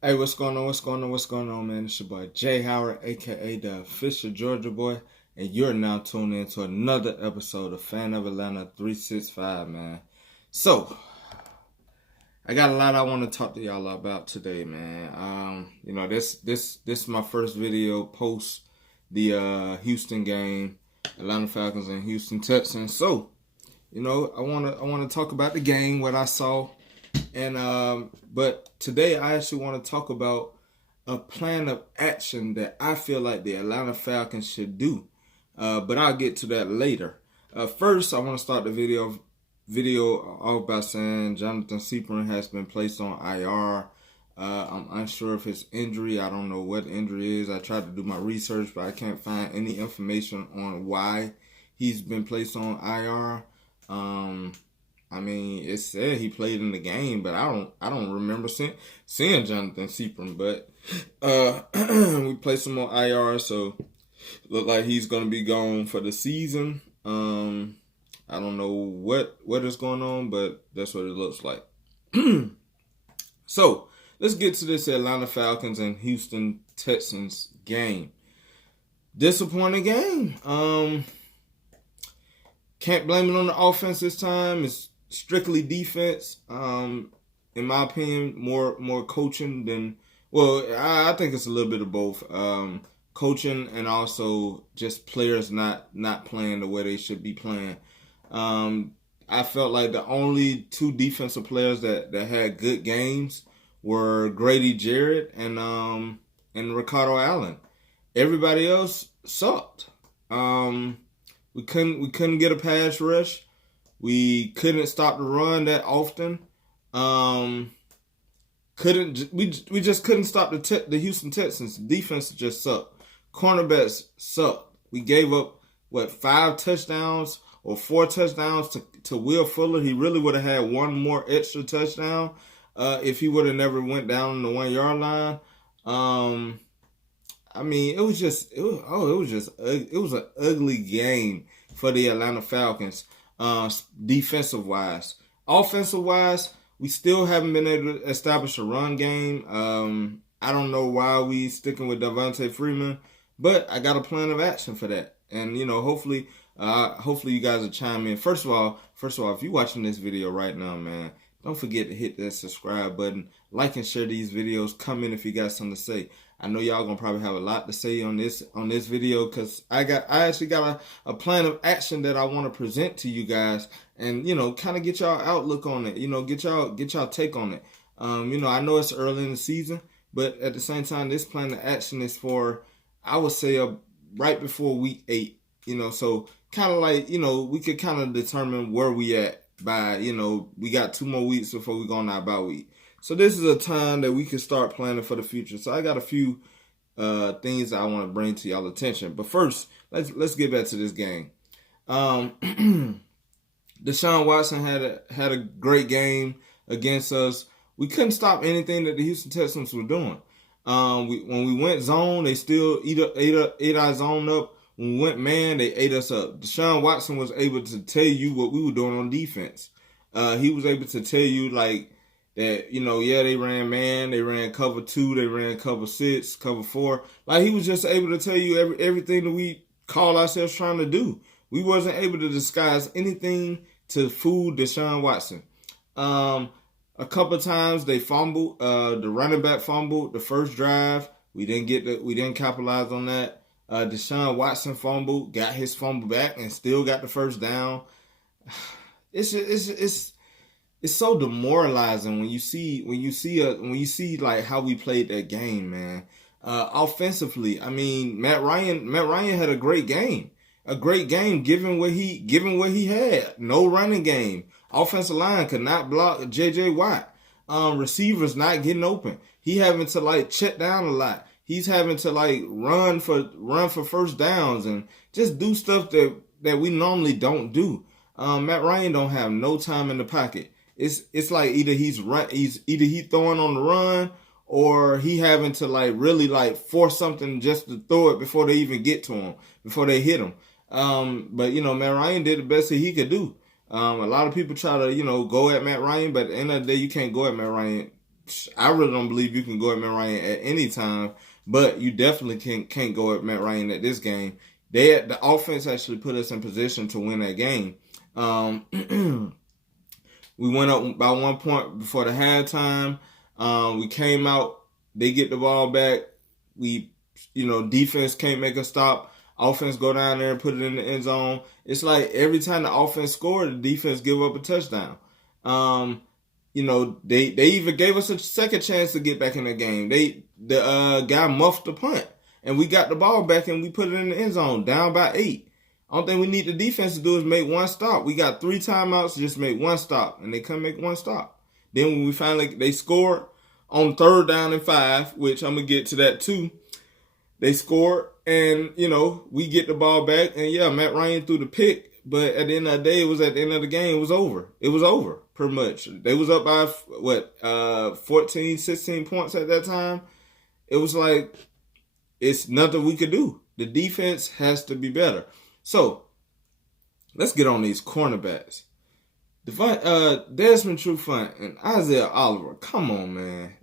Hey, what's going on? What's going on, man? It's your boy Jay Howard, aka the official Georgia boy, and you're now tuned in to another episode of Fan of Atlanta 365, man. So, I got a lot I want to talk to y'all about today, man. This is my first video post the Houston game, Atlanta Falcons and Houston Texans. So, I wanna talk about the game, what I saw. But today I actually want to talk about a plan of action that I feel like the Atlanta Falcons should do. But I'll get to that later. First, I want to start the video off by saying Jonathan Seaprin has been placed on IR. I'm unsure of his injury. I don't know what the injury is. I tried to do my research, but I can't find any information on why he's been placed on IR. It said he played in the game, but I don't remember seeing Jonathan Seaprin. But we placed him on IR, so look like he's gonna be gone for the season. I don't know what is going on, but that's what it looks like. So let's get to this Atlanta Falcons and Houston Texans game. Disappointing game. Can't blame it on the offense this time. It's strictly defense. In my opinion, more coaching than I think it's a little bit of both. Coaching and also just players not playing the way they should be playing. I felt like the only two defensive players that had good games were Grady Jarrett and Ricardo Allen. Everybody else sucked. We couldn't get a pass rush. We couldn't stop the run that often. We just couldn't stop the Houston Texans. Defense just sucked. Cornerbacks sucked. We gave up 5 touchdowns or 4 touchdowns to Will Fuller. He really would have had one more extra touchdown if he would have never went down the 1 yard line. It was an ugly game for the Atlanta Falcons, defensive wise. Offensive wise, we still haven't been able to establish a run game. I don't know why we sticking with Devontae Freeman, but I got a plan of action for that. And hopefully you guys will chime in. First of all, if you're watching this video right now, man, don't forget to hit that subscribe button, like and share these videos. Comment if you got something to say. I know y'all gonna probably have a lot to say on this video because I actually got a plan of action that I want to present to you guys and kind of get y'all outlook on it. Get y'all take on it. I know it's early in the season, but at the same time, this plan of action is for, I would say, right before week 8. So kind of like we could kind of determine where we at by we got 2 more weeks before we go on our bye week. So this is a time that we can start planning for the future. So I got a few things that I want to bring to y'all attention. But first, let's get back to this game. Deshaun Watson had a great game against us. We couldn't stop anything that the Houston Texans were doing. When we went zone, they still ate our zone up. When we went man, they ate us up. Deshaun Watson was able to tell you what we were doing on defense. He was able to tell you that, they ran man, they ran cover 2, they ran cover 6, cover 4. Like, he was just able to tell you everything that we call ourselves trying to do. We wasn't able to disguise anything to fool Deshaun Watson. A couple of times they fumbled. The running back fumbled the first drive. We didn't capitalize on that. Deshaun Watson fumbled, got his fumble back, and still got the first down. It's so demoralizing when you see like how we played that game, man. Offensively, Matt Ryan had a great game. Given what he had. No running game. Offensive line could not block JJ Watt. Receivers not getting open. He having to check down a lot. He's having to run for first downs and just do stuff that we normally don't do. Matt Ryan don't have no time in the pocket. It's like either he's throwing on the run or he having to really force something just to throw it before they even get to him, before they hit him. But Matt Ryan did the best that he could do. A lot of people try to go at Matt Ryan, but at the end of the day, you can't go at Matt Ryan I really don't believe you can go at Matt Ryan at any time, but you definitely can't go at Matt Ryan at this game. The offense actually put us in position to win that game. We went up by 1 point before the halftime. We came out. They get the ball back. Defense can't make a stop. Offense go down there and put it in the end zone. It's like every time the offense scored, the defense give up a touchdown. They even gave us a second chance to get back in the game. The guy muffed the punt, and we got the ball back and we put it in the end zone, down by 8. Only thing we need the defense to do is make one stop. We got 3 timeouts, just make one stop, and they couldn't make one stop. Then when they scored on 3rd down and 5, which I'm gonna get to that too. They scored, and we get the ball back, and Matt Ryan threw the pick. But at the end of the day, it was at the end of the game. It was over. It was over, pretty much. They was up by 14, 16 points at that time. It was like it's nothing we could do. The defense has to be better. So, let's get on these cornerbacks. Desmond Trufant and Isaiah Oliver. Come on, man.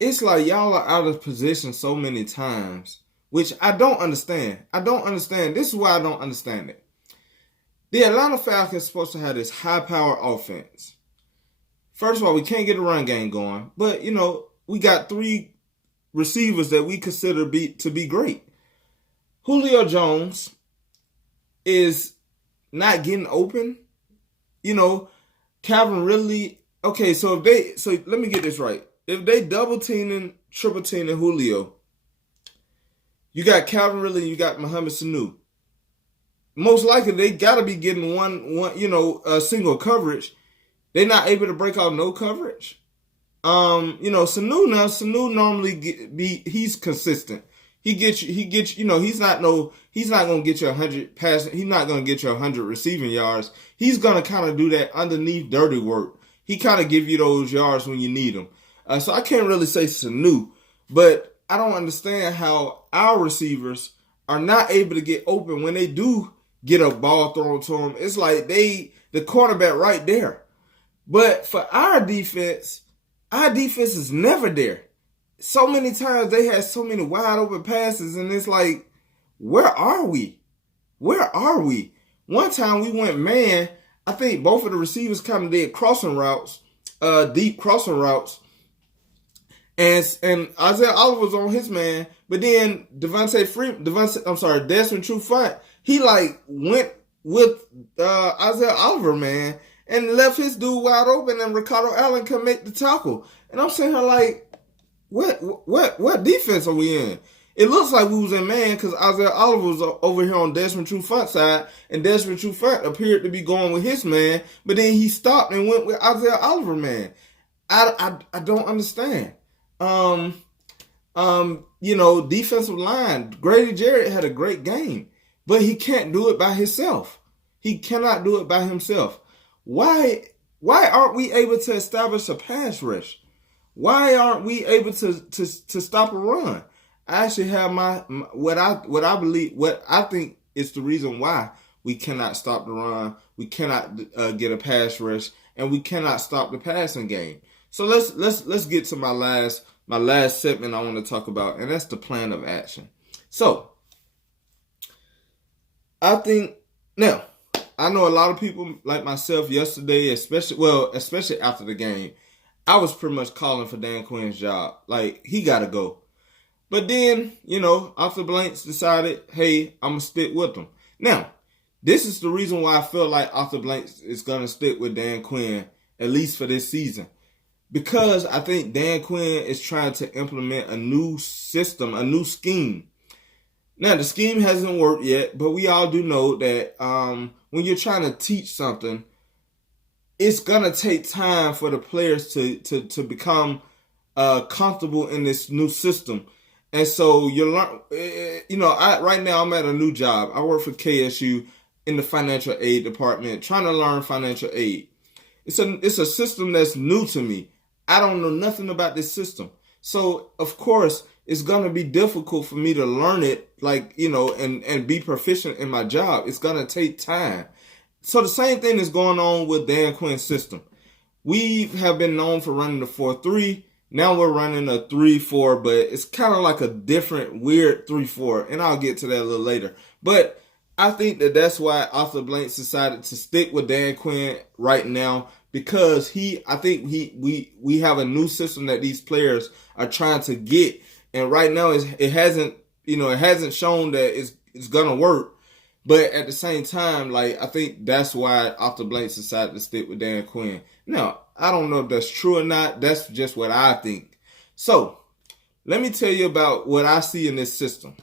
It's like y'all are out of position so many times, which I don't understand. This is why I don't understand it. The Atlanta Falcons are supposed to have this high-power offense. First of all, we can't get a run game going, but, we got 3 receivers that we consider to be great. Julio Jones is not getting open. Calvin Ridley. Okay, so let me get this right. If they double teaming, triple teaming Julio, you got Calvin Ridley and you got Mohamed Sanu. Most likely they gotta be getting one single They're not able to break out no coverage. Sanu normally he's consistent. He's not gonna get you 100 passing. He's not gonna get you 100 receiving yards. He's gonna kind of do that underneath dirty work. He kind of give you those yards when you need them. So I can't really say Sanu, but I don't understand how our receivers are not able to get open when they do get a ball thrown to them. It's like the quarterback right there. But for our defense is never there. So many times they had so many wide open passes, and it's like, where are we? Where are we? One time we went man. I think both of the receivers kind of did crossing routes, deep crossing routes, and Isaiah Oliver was on his man. But then Desmond Trufant, he went with Isaiah Oliver, man, and left his dude wide open, and Ricardo Allen could make the tackle. And I'm saying what defense are we in? It looks like we was in man because Isaiah Oliver was over here on Desmond Trufant's side, and Desmond Trufant appeared to be going with his man, but then he stopped and went with Isaiah Oliver, man. I don't understand. Defensive line, Grady Jarrett had a great game, but he can't do it by himself. He cannot do it by himself. Why aren't we able to establish a pass rush? Why aren't we able to stop a run? I actually have what I think is the reason why we cannot stop the run. We cannot get a pass rush, and we cannot stop the passing game. So let's get to my last segment I want to talk about, and that's the plan of action. So I think now I know a lot of people like myself yesterday, especially after the game. I was pretty much calling for Dan Quinn's job. He got to go. But then, Arthur Blanks decided, hey, I'm going to stick with him. Now, this is the reason why I feel like Arthur Blanks is going to stick with Dan Quinn, at least for this season. Because I think Dan Quinn is trying to implement a new system, a new scheme. Now, the scheme hasn't worked yet, but we all do know that when you're trying to teach something, it's going to take time for the players to become comfortable in this new system. And so you learn, right now I'm at a new job. I work for KSU in the financial aid department, trying to learn financial aid. It's a system that's new to me. I don't know nothing about this system. So, of course, it's going to be difficult for me to learn it, and be proficient in my job. It's going to take time. So the same thing is going on with Dan Quinn's system. we have been known for running the 4-3. Now we're running a 3-4, but it's kind of like a different, weird 3-4, and I'll get to that a little later. But I think that's why Arthur Blanks decided to stick with Dan Quinn right now, because we have a new system that these players are trying to get, and right now it hasn't shown that it's gonna work. But at the same time, like, I think that's why Arthur Blanks decided to stick with Dan Quinn. Now, I don't know if that's true or not. That's just what I think. So, let me tell you about what I see in this system.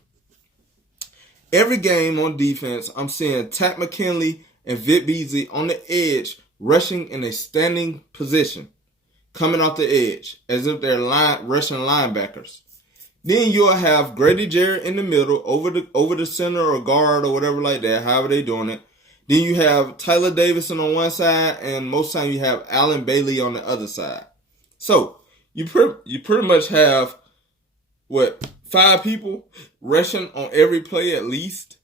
Every game on defense, I'm seeing Takk McKinley and Vic Beasley on the edge, rushing in a standing position, coming off the edge, as if they're rushing linebackers. Then you'll have Grady Jarrett in the middle, over the center or guard or whatever like that, however they're doing it. Then you have Tyler Davison on one side, and most times you have Allen Bailey on the other side. So you pretty much have, 5 people rushing on every play at least.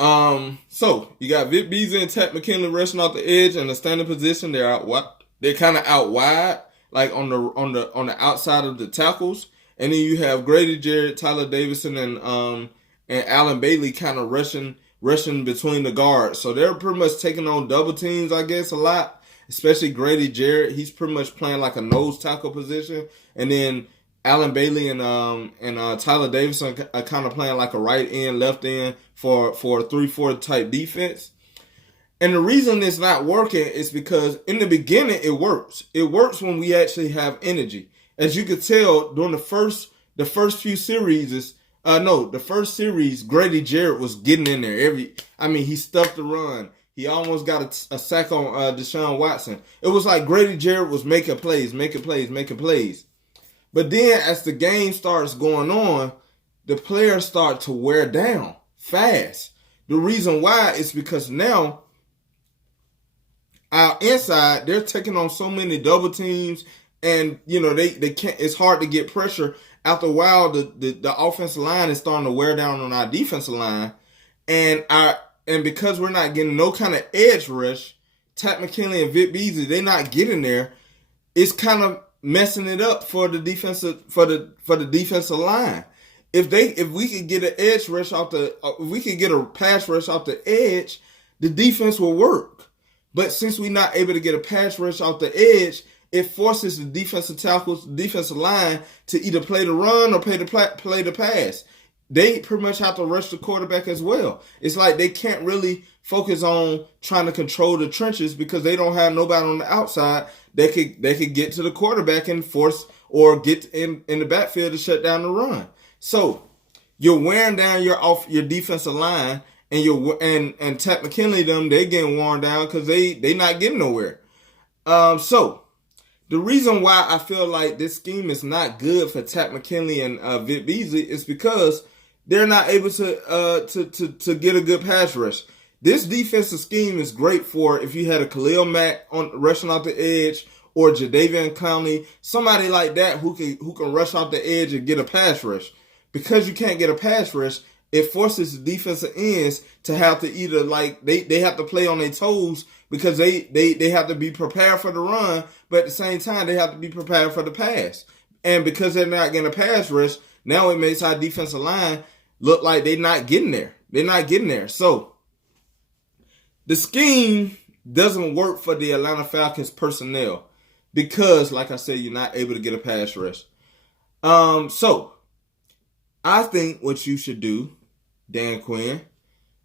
So you got Vic Beasley and Takk McKinley rushing off the edge in a standing position. They're kind of out wide, like on the outside of the tackles. And then you have Grady Jarrett, Tyler Davison, and Allen Bailey kind of rushing between the guards. So they're pretty much taking on double teams, I guess, a lot. Especially Grady Jarrett. He's pretty much playing like a nose tackle position. And then Allen Bailey and Tyler Davison are kind of playing like a right end, left end for a 3-4 type defense. And the reason it's not working is because in the beginning it works. It works when we actually have energy. As you could tell during the first few series, the first series, Grady Jarrett was getting in there. He stuffed the run. He almost got a sack on Deshaun Watson. It was like Grady Jarrett was making plays. But then as the game starts going on, the players start to wear down fast. The reason why is because now our inside, they're taking on so many double teams. And, they can't. It's hard to get pressure. After a while, the offensive line is starting to wear down on our defensive line. And because we're not getting no kind of edge rush, Takk McKinley and Vic Beasley, they're not getting there. It's kind of messing it up for the defensive line. If we could get an edge rush if we could get a pass rush off the edge, the defense will work. But since we're not able to get a pass rush off the edge, it forces the defensive tackles, the defensive line, to either play the run or play the pass. They pretty much have to rush the quarterback as well. It's like they can't really focus on trying to control the trenches because they don't have nobody on the outside that could get to the quarterback and force or get in the backfield to shut down the run. So you're wearing down your defensive line, and and Takk McKinley they getting worn down because they not getting nowhere. So the reason why I feel like this scheme is not good for Takk McKinley and Vic Beasley is because they're not able to get a good pass rush. This defensive scheme is great for if you had a Khalil Mack rushing off the edge, or Jadeveon Clowney, somebody like that who can rush off the edge and get a pass rush. Because you can't get a pass rush, it forces the defensive ends to have to either they have to play on their toes because they have to be prepared for the run, but at the same time they have to be prepared for the pass. And because they're not getting a pass rush, now it makes our defensive line look like they're not getting there. They're not getting there. So the scheme doesn't work for the Atlanta Falcons personnel because, like I said, you're not able to get a pass rush. So I think what you should do, Dan Quinn,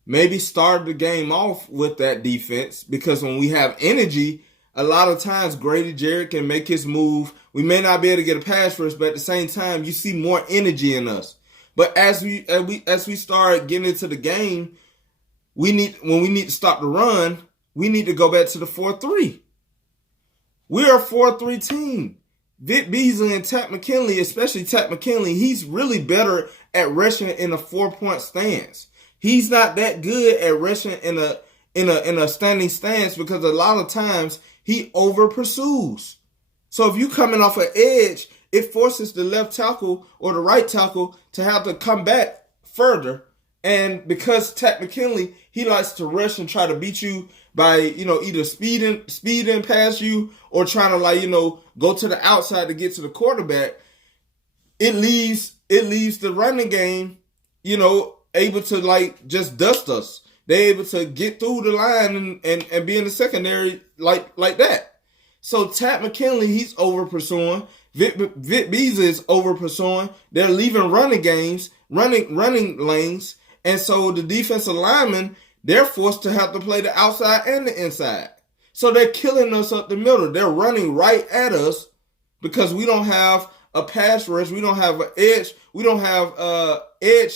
maybe start the game off with that defense, because when we have energy, a lot of times Grady Jarrett can make his move. We may not be able to get a pass rush, but at the same time, you see more energy in us. But as we start getting into the game, when we need to stop the run, we need to go back to the 4-3. We're a 4-3 team. Vic Beasley and Takk McKinley, especially Takk McKinley, he's really better at rushing in a 4-point stance. He's not that good at rushing in a standing stance because a lot of times he over pursues. So if you coming off an edge, it forces the left tackle or the right tackle to have to come back further. And because Takk McKinley, he likes to rush and try to beat you by either speeding past you or trying to go to the outside to get to the quarterback, it leaves the running game, able to just dust us. They're able to get through the line and be in the secondary like that. So Tad McKinley, he's over pursuing. Vic Beasley is over pursuing. They're leaving running lanes. And so the defensive linemen, they're forced to have to play the outside and the inside. So they're killing us up the middle. They're running right at us because we don't have a pass rush. We don't have an edge. We don't have edge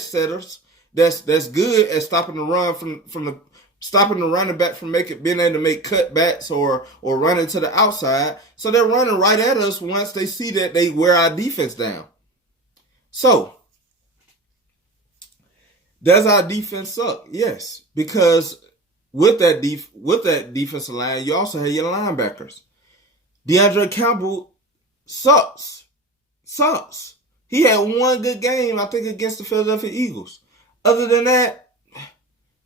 setters that's good at stopping the run from stopping the running back from being able to make cutbacks or running to the outside. So they're running right at us once they see that they wear our defense down. So does our defense suck? Yes, because with that defensive line, you also have your linebackers. DeAndre Campbell sucks. He had one good game, I think, against the Philadelphia Eagles. Other than that,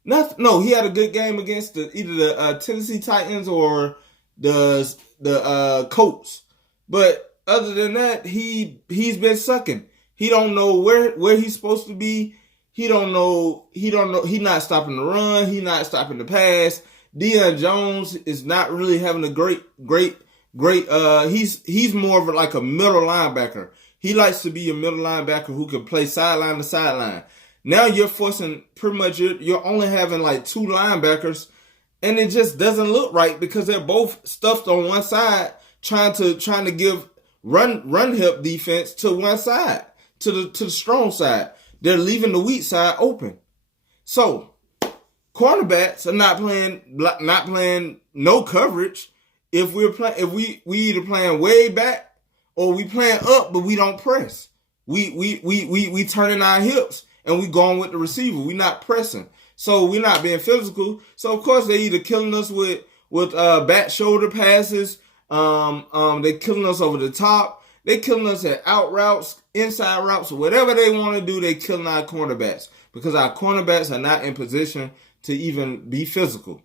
nothing. No, he had a good game against either the Tennessee Titans or the Colts. But other than that, he's been sucking. He don't know where he's supposed to be. He don't know. He's not stopping the run. He's not stopping the pass. Deion Jones is not really having a great. He's more of like a middle linebacker. He likes to be a middle linebacker who can play sideline to sideline. Now you're forcing pretty much you're only having like two linebackers, and it just doesn't look right because they're both stuffed on one side, trying to give run help defense to one side, to the strong side. They're leaving the weak side open. So cornerbacks are not playing no coverage. If we either playing way back or we playing up, but we don't press. We turning our hips and we going with the receiver. We not pressing. So we're not being physical. So of course they either killing us with back shoulder passes. They killing us over the top. They killing us at out routes, inside routes, whatever they want to do. They killing our cornerbacks because our cornerbacks are not in position to even be physical.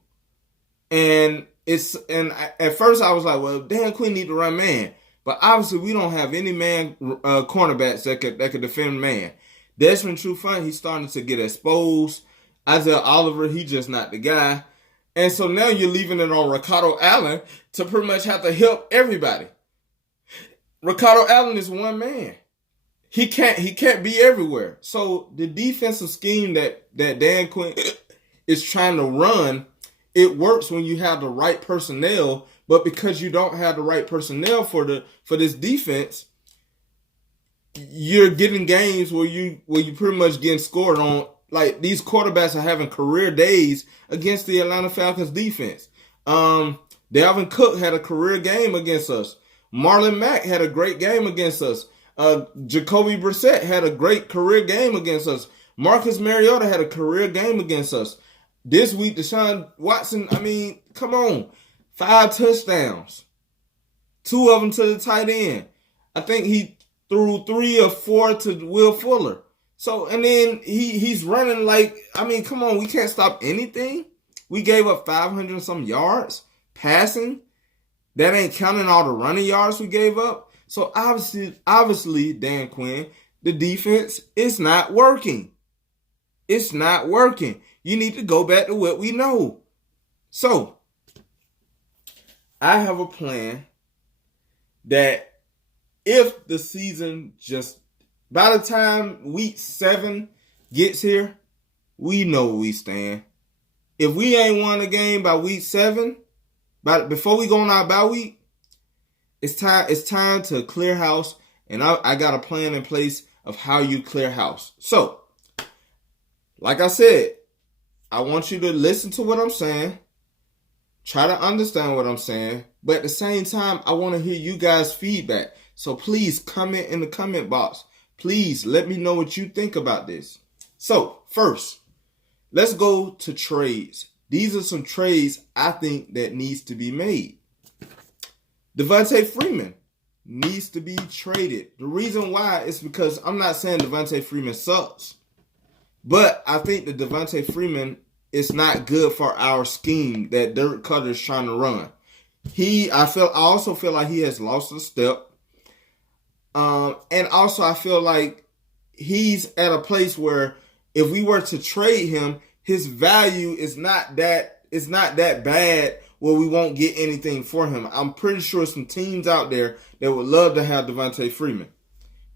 And at first I was like, well, Dan Quinn need to run man, but obviously we don't have any man cornerbacks that could defend man. Desmond Trufant, he's starting to get exposed. Isaiah Oliver, he just not the guy. And so now you're leaving it on Ricardo Allen to pretty much have to help everybody. Ricardo Allen is one man. He can't be everywhere. So the defensive scheme that Dan Quinn is trying to run, it works when you have the right personnel, but because you don't have the right personnel for this defense, you're getting games where you pretty much getting scored on. Like these quarterbacks are having career days against the Atlanta Falcons defense. Dalvin Cook had a career game against us. Marlon Mack had a great game against us. Jacoby Brissett had a great career game against us. Marcus Mariota had a career game against us. This week, Deshaun Watson, I mean, come on. 5 touchdowns. 2 of them to the tight end. I think he threw 3 or 4 to Will Fuller. So, and then he's running like, I mean, come on, we can't stop anything. We gave up 500 some yards passing. That ain't counting all the running yards we gave up. So obviously, Dan Quinn, the defense is not working. It's not working. You need to go back to what we know. So, I have a plan that if the season by the time week 7 gets here, we know where we stand. If we ain't won a game by week 7, before we go on our bye week, it's time to clear house, and I got a plan in place of how you clear house. So, like I said, I want you to listen to what I'm saying, try to understand what I'm saying, but at the same time, I want to hear you guys' feedback. So please comment in the comment box. Please let me know what you think about this. So, first, let's go to trades. These are some trades I think that needs to be made. Devontae Freeman needs to be traded. The reason why is because I'm not saying Devontae Freeman sucks, but I think that Devontae Freeman it's not good for our scheme that Dirk Cutter is trying to run. I also feel like he has lost a step. And also I feel like he's at a place where if we were to trade him, his value is not that bad where we won't get anything for him. I'm pretty sure some teams out there that would love to have Devontae Freeman.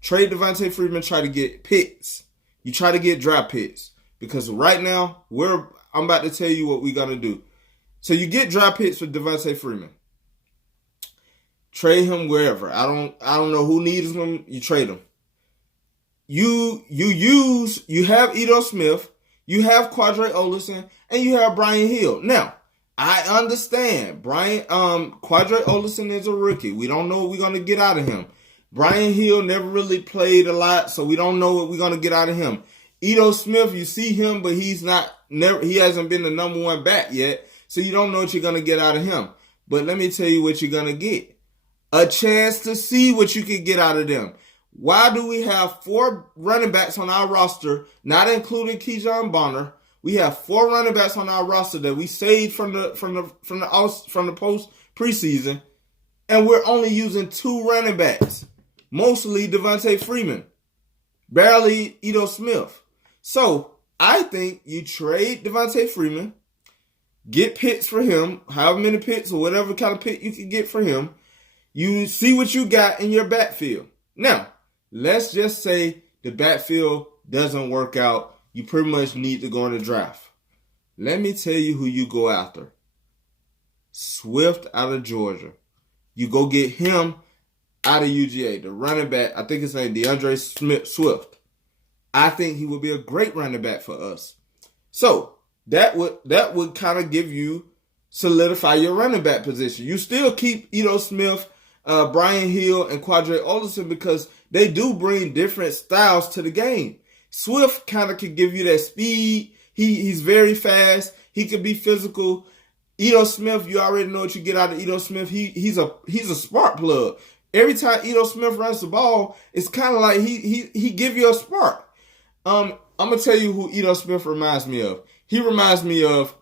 Trade Devontae Freeman, try to get picks. You try to get draft picks. Because right now, I'm about to tell you what we're going to do. So you get draft picks for Devontae Freeman. Trade him wherever. I don't know who needs him. You trade him. You have Ito Smith, you have Quadre Olison, and you have Brian Hill. Now, I understand. Quadre Olison is a rookie. We don't know what we're gonna get out of him. Brian Hill never really played a lot, so we don't know what we're gonna get out of him. Ito Smith, you see him, but he hasn't been the number one back yet, so you don't know what you're gonna get out of him. But let me tell you what you're gonna get. A chance to see what you can get out of them. Why do we have 4 running backs on our roster, not including Keyshawn Bonner? We have 4 running backs on our roster that we saved from the post preseason, and we're only using 2 running backs, mostly Devontae Freeman, barely Ito Smith. So I think you trade Devontae Freeman, get picks for him, however many picks or whatever kind of pick you can get for him. You see what you got in your backfield. Now, let's just say the backfield doesn't work out. You pretty much need to go in the draft. Let me tell you who you go after. Swift out of Georgia. You go get him out of UGA. The running back, I think his name DeAndre Swift. I think he would be a great running back for us. So that would kind of give you, solidify your running back position. You still keep Ito Smith, Brian Hill, and Quadre Olison because they do bring different styles to the game. Swift kind of could give you that speed. He's very fast. He could be physical. Ito Smith, you already know what you get out of Ito Smith. He's a spark plug. Every time Ito Smith runs the ball, it's kind of like he give you a spark. I'm gonna tell you who Ito Smith reminds me of. He reminds me of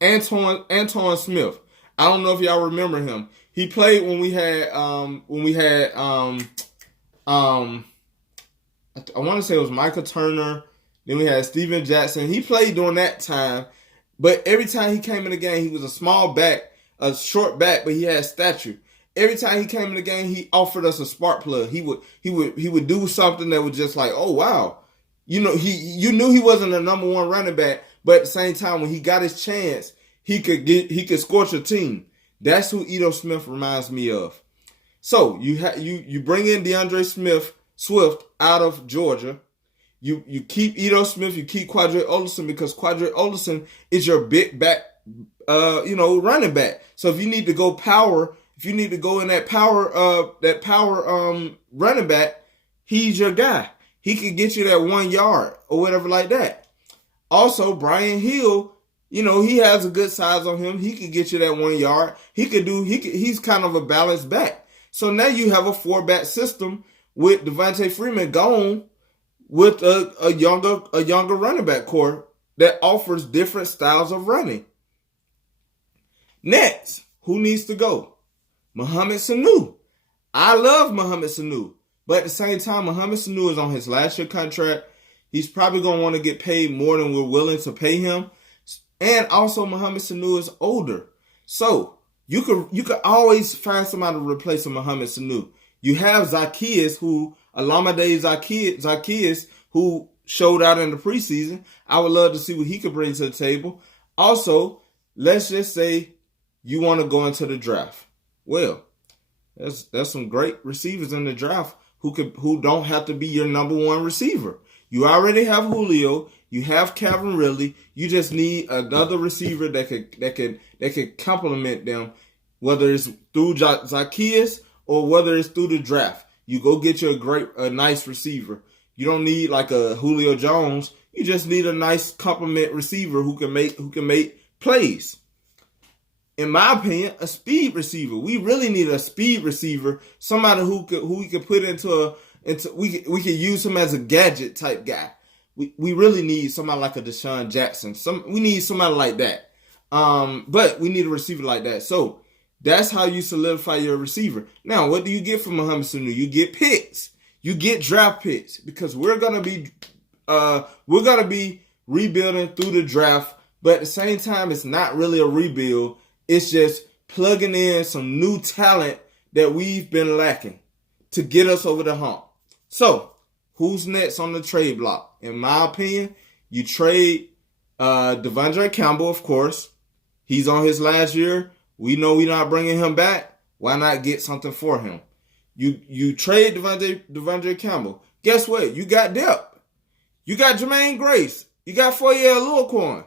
Antoine Smith. I don't know if y'all remember him. He played when we had I want to say it was Michael Turner. Then we had Steven Jackson. He played during that time, but every time he came in the game, he was a small back, a short back, but he had stature. Every time he came in the game, he offered us a spark plug. He would do something that was just like, oh wow, you knew he wasn't a number one running back, but at the same time, when he got his chance, he could scorch a team. That's who Ito Smith reminds me of. So you bring in DeAndre Swift out of Georgia. You keep Ito Smith, you keep Quadre Olison because Quadre Olison is your big back, running back. So if you need to go power, if you need to go in that power running back, he's your guy. He could get you that 1 yard or whatever like that. Also, Brian Hill, he has a good size on him. He could get you that 1 yard. He's kind of a balanced back. So now you have a 4-back system with Devontae Freeman gone, with a younger running back core that offers different styles of running. Next, who needs to go? Mohamed Sanu. I love Mohamed Sanu, but at the same time, Mohamed Sanu is on his last year contract. He's probably going to want to get paid more than we're willing to pay him. And also, Mohamed Sanu is older. So you could always find somebody to replace Mohamed Sanu. You have Zacchaeus, Alameda Zacchaeus, who showed out in the preseason. I would love to see what he could bring to the table. Also, let's just say you want to go into the draft. Well, there's some great receivers in the draft who don't have to be your number one receiver. You already have Julio. You have Calvin Ridley. You just need another receiver that could complement them, whether it's through Zacchaeus or whether it's through the draft. You go get you a nice receiver. You don't need like a Julio Jones. You just need a nice complement receiver who can make plays. In my opinion, a speed receiver. We really need a speed receiver, somebody who we could put we could use him as a gadget type guy. we really need somebody like a Deshaun Jackson. We need somebody like that. But we need a receiver like that. So that's how you solidify your receiver. Now, what do you get from Mohamed Sanu? You get picks. You get draft picks because we're gonna be rebuilding through the draft. But at the same time, it's not really a rebuild. It's just plugging in some new talent that we've been lacking to get us over the hump. So, who's next on the trade block? In my opinion, you trade Devondre Campbell, of course. He's on his last year. We know we're not bringing him back. Why not get something for him? You trade Devondre Campbell. Guess what? You got depth. You got Jermaine Grace. You got Foye Oluokun.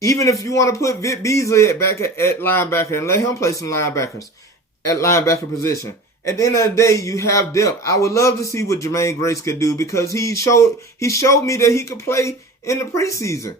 Even if you want to put Vic Beasley at linebacker and let him play some linebackers at linebacker position. At the end of the day, you have depth. I would love to see what Jermaine Grace could do because he showed me that he could play in the preseason.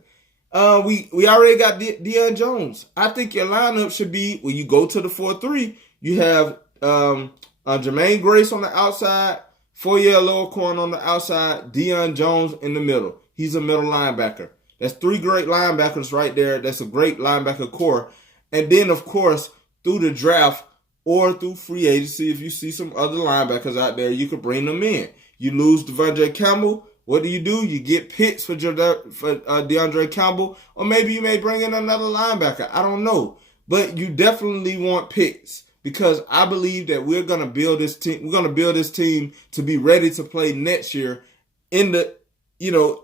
We already got Deion Jones. I think your lineup should be when you go to the 4-3, you have Jermaine Grace on the outside, Foye Oluokun on the outside, Deion Jones in the middle. He's a middle linebacker. That's 3 great linebackers right there. That's a great linebacker core. And then, of course, through the draft or through free agency, if you see some other linebackers out there, you could bring them in. You lose Devondre Campbell. What do? You get picks for DeAndre Campbell, or maybe you may bring in another linebacker. I don't know. But you definitely want picks because I believe that we're going to build this team. We're going to build this team to be ready to play next year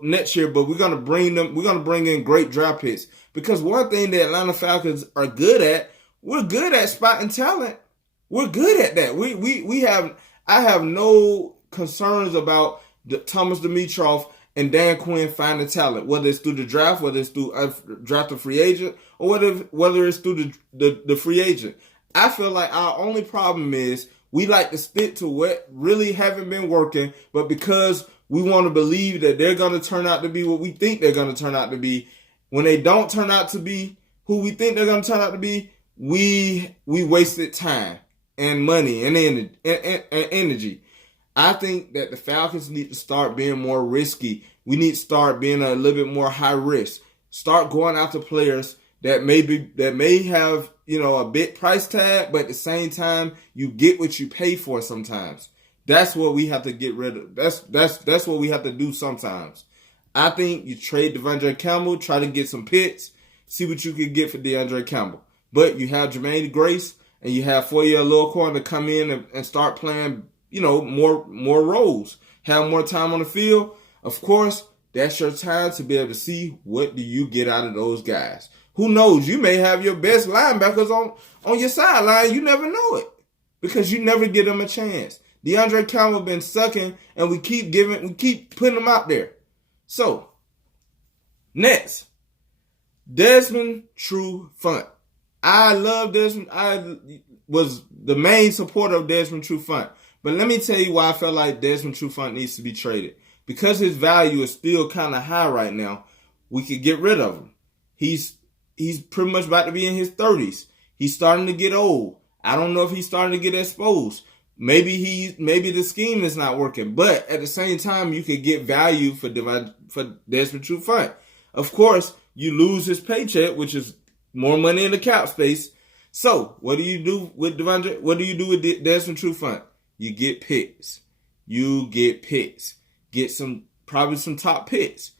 next year, but we're going to bring in great draft picks because one thing the Atlanta Falcons are good at, we're good at spotting talent. We're good at that. I have no concerns about Thomas Dimitroff and Dan Quinn finding talent, whether it's through the draft, whether it's through a draft a free agent, or whether it's through the free agent. I feel like our only problem is we like to stick to what really haven't been working, but because we want to believe that they're going to turn out to be what we think they're going to turn out to be, when they don't turn out to be who we think they're going to turn out to be, we wasted time and money and energy. I think that the Falcons need to start being more risky. We need to start being a little bit more high risk. Start going after players that may have, a big price tag, but at the same time, you get what you pay for sometimes. That's what we have to get rid of. That's what we have to do sometimes. I think you trade Devondre Campbell, try to get some picks, see what you can get for DeAndre Campbell. But you have Jermaine Grace and you have Foye Oluokun to come in and start playing, more roles, have more time on the field. Of course, that's your time to be able to see what do you get out of those guys. Who knows? You may have your best linebackers on your sideline. You never know it because you never give them a chance. DeAndre Campbell been sucking, and we keep putting him out there. So, next, Desmond Trufant. I love Desmond. I was the main supporter of Desmond Trufant. But let me tell you why I felt like Desmond Trufant needs to be traded. Because his value is still kind of high right now, we could get rid of him. He's pretty much about to be in his 30s. He's starting to get old. I don't know if he's starting to get exposed. Maybe the scheme is not working, but at the same time, you could get value for Desmond Trufant. Of course, you lose his paycheck, which is more money in the cap space. So, what do you do with Devondre? What do you do with Desmond Trufant? You get picks. Get probably some top picks.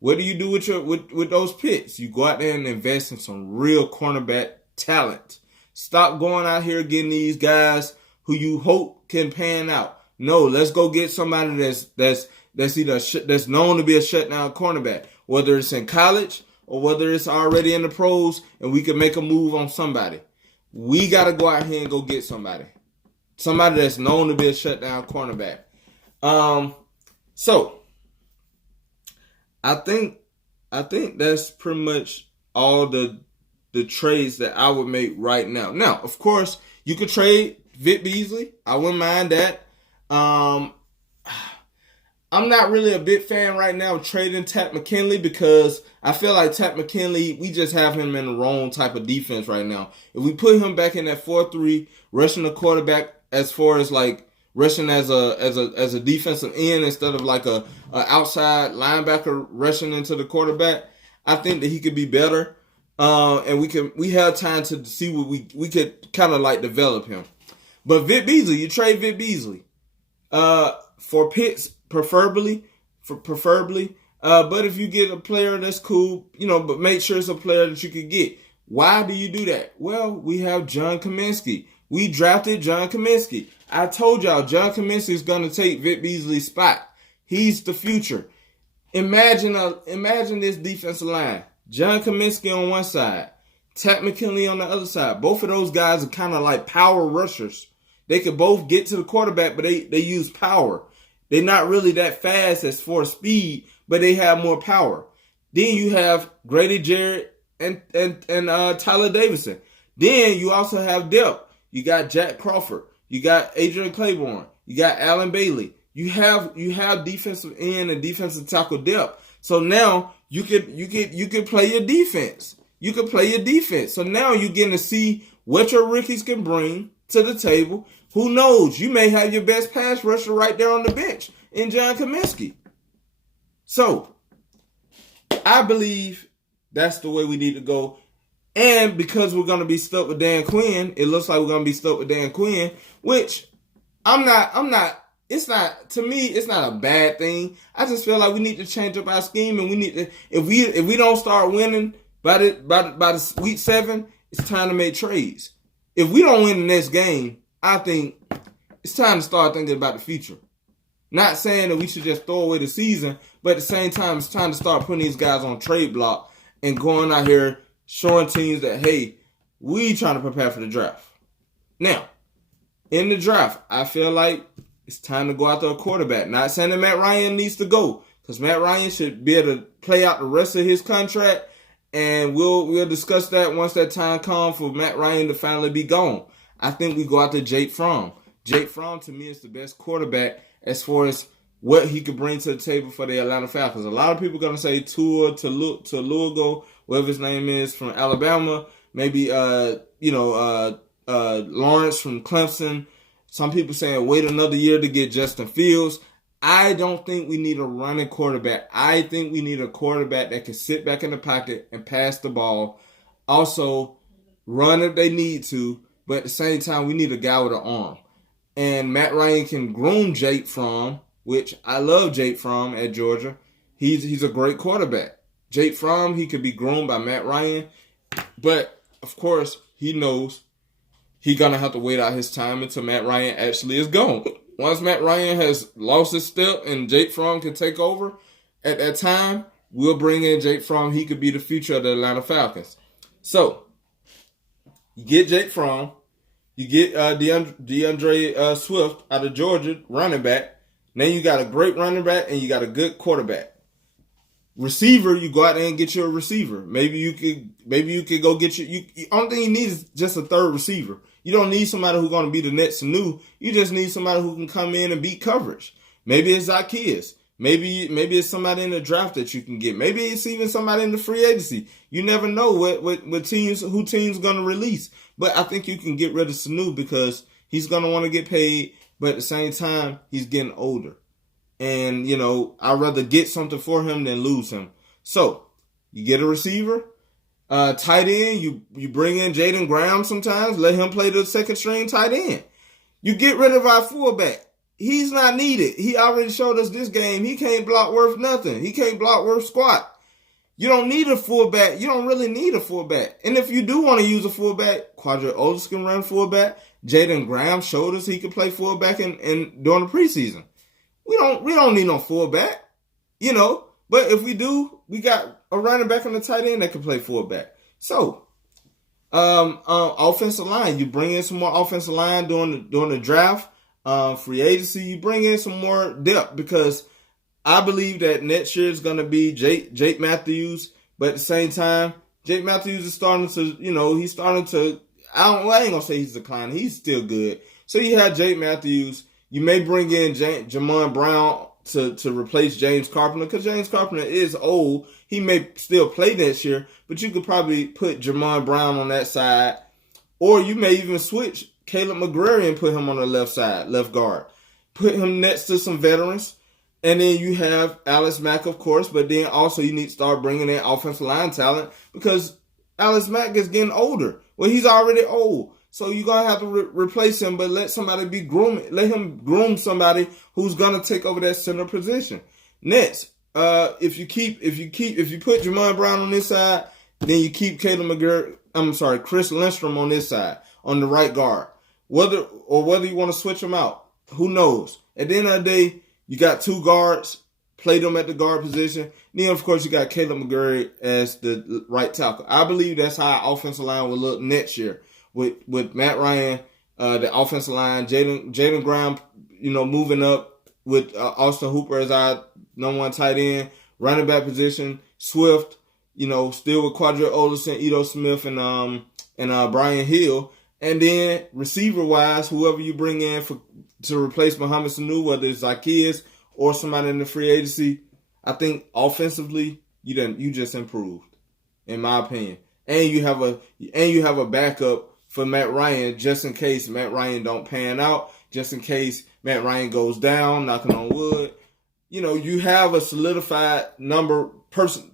What do you do with those picks? You go out there and invest in some real cornerback talent. Stop going out here getting these guys who you hope can pan out. No, let's go get somebody that's known to be a shutdown cornerback, whether it's in college or whether it's already in the pros, and we can make a move on somebody. We got to go out here and go get somebody that's known to be a shutdown cornerback. So I think that's pretty much all the trades that I would make right now. Now, of course, you could trade Vic Beasley. I wouldn't mind that. I'm not really a big fan right now of trading Takk McKinley because I feel like Takk McKinley, we just have him in the wrong type of defense right now. If we put him back in that 4-3, rushing the quarterback as far as like rushing as a defensive end instead of like a outside linebacker rushing into the quarterback. I think that he could be better, and we have time to see what we could kind of like develop him. But Vic Beasley, you trade Vic Beasley for Pitts preferably. But if you get a player that's cool, but make sure it's a player that you could get. Why do you do that? Well, we have John Kaminsky. We drafted John Kaminsky. I told y'all John Kaminsky is going to take Vic Beasley's spot. He's the future. Imagine this defensive line. John Kaminsky on one side, Tat McKinley on the other side. Both of those guys are kind of like power rushers. They could both get to the quarterback, but they use power. They're not really that fast as far as speed, but they have more power. Then you have Grady Jarrett and Tyler Davidson. Then you also have depth. You got Jack Crawford. You got Adrian Claiborne. You got Alan Bailey. You have defensive end and defensive tackle depth. So now you could play your defense. You could play your defense. So now you're getting to see what your rookies can bring to the table. Who knows? You may have your best pass rusher right there on the bench in John Kaminsky. So I believe that's the way we need to go. And because we're going to be stuck with Dan Quinn, it looks like we're going to be stuck with Dan Quinn, which it's not, to me, it's not a bad thing. I just feel like we need to change up our scheme, and we need to, if we don't start winning by the week 7, it's time to make trades. If we don't win the next game, I think it's time to start thinking about the future. Not saying that we should just throw away the season, but at the same time, it's time to start putting these guys on trade block and going out here showing teams that, hey, we trying to prepare for the draft. Now, in the draft, I feel like it's time to go after a quarterback. Not saying that Matt Ryan needs to go, because Matt Ryan should be able to play out the rest of his contract, and we'll discuss that once that time comes for Matt Ryan to finally be gone. I think we go after Jake Fromm. Jake Fromm, to me, is the best quarterback as far as what he could bring to the table for the Atlanta Falcons. A lot of people are going to say Tua to Lugo, whatever his name is, from Alabama. Maybe, Lawrence from Clemson. Some people saying wait another year to get Justin Fields. I don't think we need a running quarterback. I think we need a quarterback that can sit back in the pocket and pass the ball. Also, run if they need to, but at the same time, we need a guy with an arm. And Matt Ryan can groom Jake Fromm, which I love Jake Fromm at Georgia. He's a great quarterback. Jake Fromm, he could be groomed by Matt Ryan. But, of course, he knows he's going to have to wait out his time until Matt Ryan actually is gone. Once Matt Ryan has lost his step and Jake Fromm can take over, at that time, we'll bring in Jake Fromm. He could be the future of the Atlanta Falcons. So, you get Jake Fromm. You get DeAndre Swift out of Georgia, running back. Now you got a great running back and you got a good quarterback. Receiver, you go out there and get you a receiver. Maybe you could go get you. Only thing you need is just a third receiver. You don't need somebody who's going to be the next Sanu. You just need somebody who can come in and beat coverage. Maybe it's Zacchaeus. Maybe it's somebody in the draft that you can get. Maybe it's even somebody in the free agency. You never know who teams going to release. But I think you can get rid of Sanu because he's going to want to get paid. But at the same time, he's getting older. And, I'd rather get something for him than lose him. So, you get a receiver. Tight end, you bring in Jaden Graham sometimes. Let him play the second string tight end. You get rid of our fullback. He's not needed. He already showed us this game. He can't block worth nothing. He can't block worth squat. You don't need a fullback. You don't really need a fullback. And if you do want to use a fullback, Quadra Otis can run fullback. Jaden Graham showed us he could play fullback in during the preseason. We don't need no fullback, But if we do, we got a running back and a tight end that can play fullback. So, offensive line, you bring in some more offensive line during the draft. Free agency, you bring in some more depth because I believe that next year is going to be Jake Matthews. But at the same time, Jake Matthews is starting to, I ain't going to say he's declining. He's still good. So you have Jake Matthews. You may bring in Jamon Brown to replace James Carpenter because James Carpenter is old. He may still play next year, but you could probably put Jamon Brown on that side. Or you may even switch Caleb McGrary and put him on the left side, left guard. put him next to some veterans. And then you have Alex Mack, of course, but then also you need to start bringing in offensive line talent because Alex Mack is getting older. Well, he's already old. So you're going to have to replace him, but let somebody be grooming. Let him groom somebody who's going to take over that center position. Next, if you put Jamon Brown on this side, then you keep Chris Lindstrom on this side, on the right guard. Whether you want to switch them out, who knows? At the end of the day, you got two guards, play them at the guard position. Then, of course, you got Caleb McGurry as the right tackle. I believe that's how our offensive line will look next year with Matt Ryan, the offensive line, Jalen Graham, moving up with Austin Hooper as our number one tight end, running back position, Swift, still with Quadri Olison, Ito Smith, and Brian Hill. And then receiver-wise, whoever you bring in to replace Mohamed Sanu, whether it's Zacchaeus or somebody in the free agency, I think offensively you just improved, in my opinion. And you have a backup for Matt Ryan just in case Matt Ryan don't pan out, just in case Matt Ryan goes down, knocking on wood. You have a solidified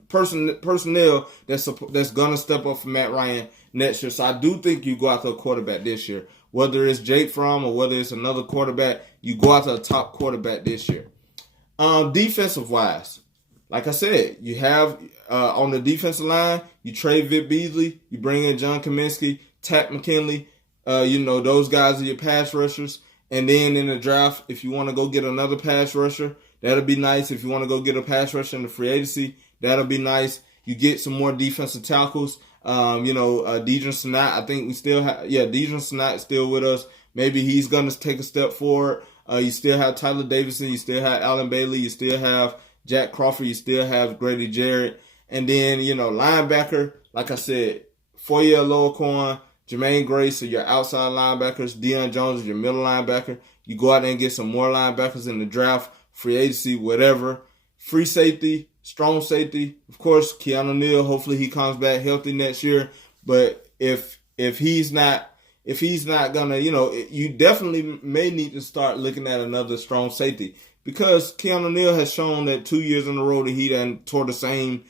personnel that's gonna step up for Matt Ryan next year. So I do think you go out to a quarterback this year. Whether it's Jake Fromm or whether it's another quarterback, you go out to a top quarterback this year. Defensive wise, like I said, you have on the defensive line, you trade Vic Beasley, you bring in John Kaminsky, Tack McKinley. Those guys are your pass rushers. And then in the draft, if you want to go get another pass rusher, that'll be nice. If you want to go get a pass rusher in the free agency, that'll be nice. You get some more defensive tackles. Deidre Snott, I think we still have, Deidre Snott is still with us. Maybe he's going to take a step forward. You still have Tyler Davidson. You still have Alan Bailey. You still have Jack Crawford. You still have Grady Jarrett. And then, linebacker, like I said, Foye Oluokun, Jermaine Grace are your outside linebackers. Deion Jones is your middle linebacker. You go out there and get some more linebackers in the draft, free agency, whatever. Free safety, strong safety. Of course, Keanu Neal, hopefully he comes back healthy next year. But if he's not gonna, you definitely may need to start looking at another strong safety. Because Keanu Neal has shown that 2 years in a row that he done tore the same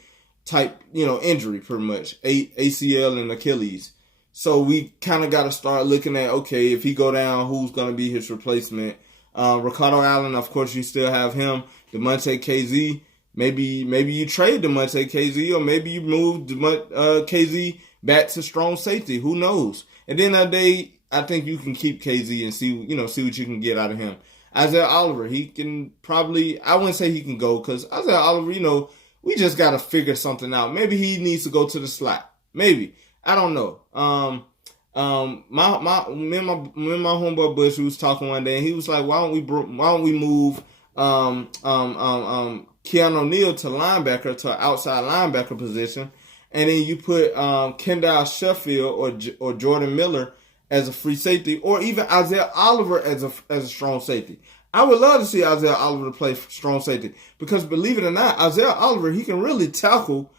type, injury pretty much. ACL and Achilles. So we kind of got to start looking at, okay, if he go down, who's going to be his replacement? Ricardo Allen, of course, you still have him. DeMonte KZ, maybe you trade DeMonte KZ, or maybe you move KZ back to strong safety. Who knows? At the end of the day, I think you can keep KZ and see what you can get out of him. Isaiah Oliver, he can probably, I wouldn't say he can go, because Isaiah Oliver, we just got to figure something out. Maybe he needs to go to the slot. Maybe. I don't know. Me and my homeboy Bush, we was talking one day, and he was like, "Why don't we move Keanu Neal to linebacker, to an outside linebacker position, and then you put Kendall Sheffield or Jordan Miller as a free safety, or even Isaiah Oliver as a strong safety." I would love to see Isaiah Oliver play strong safety, because believe it or not, Isaiah Oliver, he can really tackle.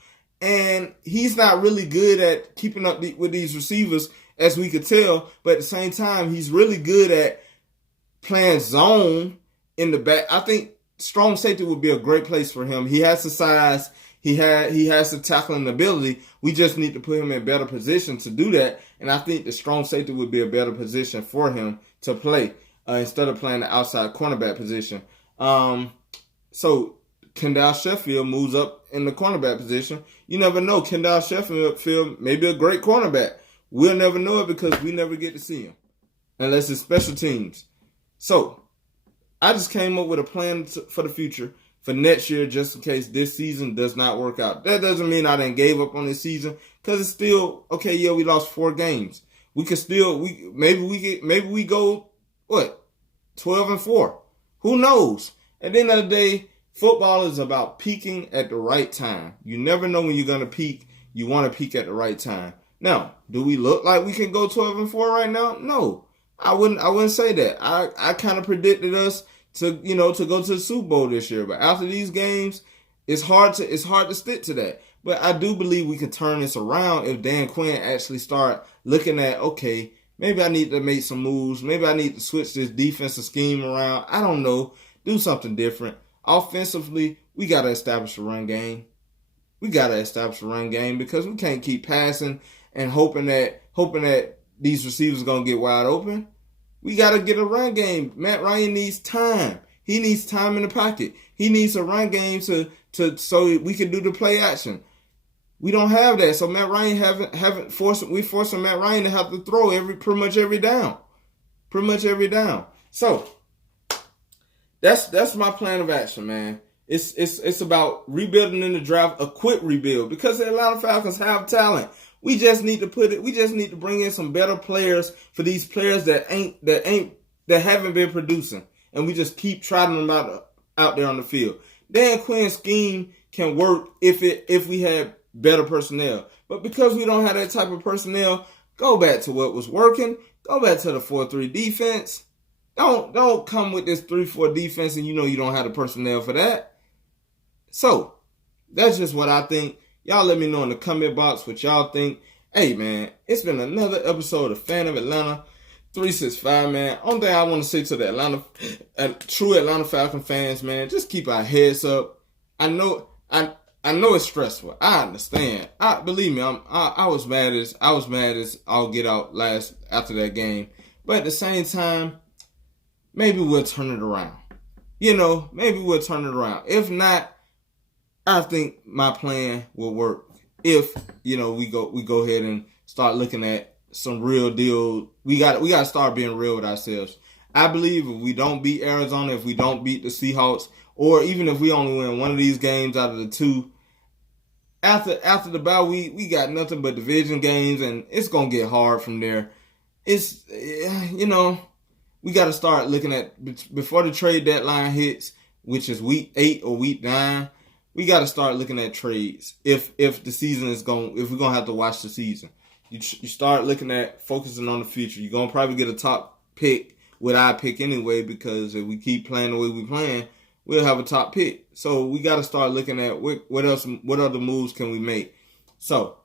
And he's not really good at keeping up with these receivers, as we could tell. But at the same time, he's really good at playing zone in the back. I think strong safety would be a great place for him. He has the size. He has the tackling ability. We just need to put him in better position to do that. And I think the strong safety would be a better position for him to play instead of playing the outside cornerback position. So Kendall Sheffield moves up in the cornerback position. You never know. Kendall Sheffield may be a great cornerback. We'll never know it because we never get to see him unless it's special teams. So I just came up with a plan for the future for next year, just in case this season does not work out. That doesn't mean I didn't gave up on this season, because it's still okay. Yeah, we lost 4 games. We could still maybe we go 12-4. Who knows? At the end of the day, football is about peaking at the right time. You never know when you're going to peak. You want to peak at the right time. Now, do we look like we can go 12-4 right now? No, I wouldn't say that. I kind of predicted us to go to the Super Bowl this year. But after these games, it's hard to stick to that. But I do believe we can turn this around if Dan Quinn actually start looking at, okay, Maybe I need to make some moves. Maybe I need to switch this defensive scheme around. I don't know. Do something different. Offensively, we got to establish a run game. We got to establish a run game because we can't keep passing and hoping that these receivers are going to get wide open. We got to get a run game. Matt Ryan needs time. He needs time in the pocket. He needs a run game so we can do the play action. We don't have that. So Matt Ryan haven't forcing Matt Ryan to have to throw pretty much every down. So that's my plan of action, man. It's about rebuilding in the draft, a quick rebuild, because the Atlanta Falcons have talent. We just need to bring in some better players for these players that haven't been producing. And we just keep trotting them out there on the field. Dan Quinn's scheme can work if we had better personnel. But because we don't have that type of personnel, go back to what was working. Go back to the 4-3 defense. Don't come with this 3-4 defense and you know you don't have the personnel for that. So, that's just what I think. Y'all let me know in the comment box what y'all think. Hey, man, it's been another episode of Fan of Atlanta 365, man. Only thing I want to say to the true Atlanta Falcon fans, man, just keep our heads up. I know it's stressful. I understand. Believe me, I was mad as I'll get out after that game. But at the same time, maybe we'll turn it around. Maybe we'll turn it around. If not, I think my plan will work. If we go ahead and start looking at some real deal. We got to start being real with ourselves. I believe if we don't beat Arizona, if we don't beat the Seahawks, or even if we only win one of these games out of the two, after the bye week, we got nothing but division games, and it's gonna get hard from there. It's we got to start looking at before the trade deadline hits, which is week 8 or week 9. We got to start looking at trades if the season if we're gonna have to watch the season. You start looking at focusing on the future. You're gonna probably get a top pick, what I pick anyway, because if we keep playing the way we playing, we'll have a top pick. So we got to start looking at what other moves can we make. So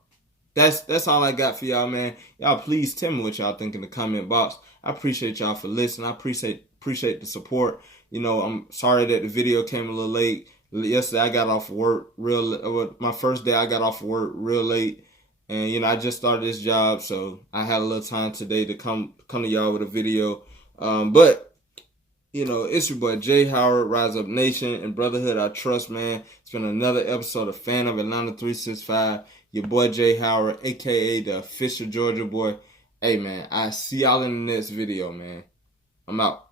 that's all I got for y'all, man. Y'all please tell me what y'all think in the comment box. I appreciate y'all for listening. I appreciate the support. I'm sorry that the video came a little late. Yesterday I got off of work my first day I got off of work real late. And, I just started this job, so I had a little time today to come to y'all with a video. But, it's your boy Jay Howard, Rise Up Nation, and Brotherhood I Trust, man. It's been another episode of Fan of Atlanta 365. Your boy Jay Howard, a.k.a. the official Georgia boy. Hey, man, I see y'all in the next video, man. I'm out.